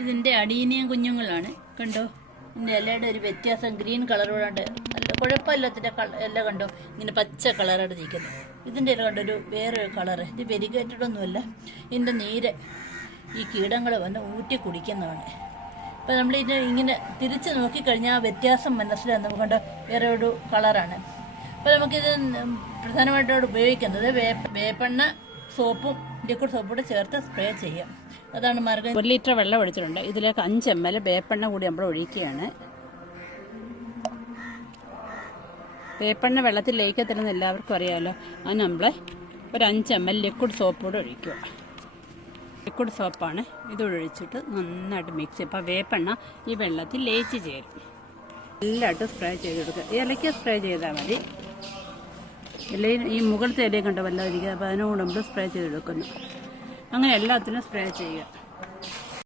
ഇതിൻ്റെ അടീനിയം കുഞ്ഞുങ്ങളാണ്. കണ്ടോ, ഇതിൻ്റെ ഇലയുടെ ഒരു വ്യത്യാസം. ഗ്രീൻ കളറോടെ നല്ല കുഴപ്പമില്ലാത്തിൻ്റെ ഇല കണ്ടോ, ഇങ്ങനെ പച്ച കളറായിട്ട് നിൽക്കുന്നത്. ഇതിൻ്റെ ഇല കണ്ടൊരു വേറൊരു കളറ്. ഇത് വെരിഗേറ്റഡൊന്നുമല്ല. ഇതിൻ്റെ നീര് ഈ കീടങ്ങൾ വന്ന് ഊറ്റി കുടിക്കുന്നതാണ്. അപ്പോൾ നമ്മളിത് ഇങ്ങനെ തിരിച്ച് നോക്കിക്കഴിഞ്ഞാൽ ആ വ്യത്യാസം മനസ്സിലാകും. നമുക്ക് കണ്ടോ, വേറെ ഒരു കളറാണ്. അപ്പോൾ നമുക്കിത് പ്രധാനമായിട്ടും ഉപയോഗിക്കുന്നത് വേപ്പെണ്ണ സോപ്പും ലിക്വിഡ് സോപ്പും കൂടെ ചേർത്ത് സ്പ്രേ ചെയ്യാം. അതാണ് മാർഗ്ഗം. 1 ലിറ്റർ വെള്ളം ഒഴിച്ചിട്ടുണ്ട്. ഇതിലേക്ക് 5 ml വേപ്പെണ്ണ കൂടി നമ്മൾ ഒഴിക്കുകയാണ്. വേപ്പെണ്ണ വെള്ളത്തിൽ ലയിക്കത്തില്ലെന്ന് എല്ലാവർക്കും അറിയാമല്ലോ. അത് നമ്മൾ ഒരു 5 ml ലിക്വിഡ് സോപ്പ് കൂടെ ഒഴിക്കുക. ലിക്വിഡ് സോപ്പാണ്. ഇത് ഒഴിച്ചിട്ട് നന്നായിട്ട് മിക്സ് ചെയ്യും. അപ്പോൾ വേപ്പെണ്ണ ഈ വെള്ളത്തിൽ ലയിച്ച് ചേരും. എല്ലായിട്ടും സ്പ്രേ ചെയ്ത് കൊടുക്കുക. ഇലയ്ക്ക് സ്പ്രേ ചെയ്താൽ മതി. ഇലയിൽ ഈ മുകളിലത്തെ ഇലയും കണ്ടോ വല്ലാതിരിക്കുക. അപ്പോൾ അതിനോട് നമ്മൾ സ്പ്രേ ചെയ്തെടുക്കുന്നു. അങ്ങനെ എല്ലാത്തിനും സ്പ്രേ ചെയ്യുക.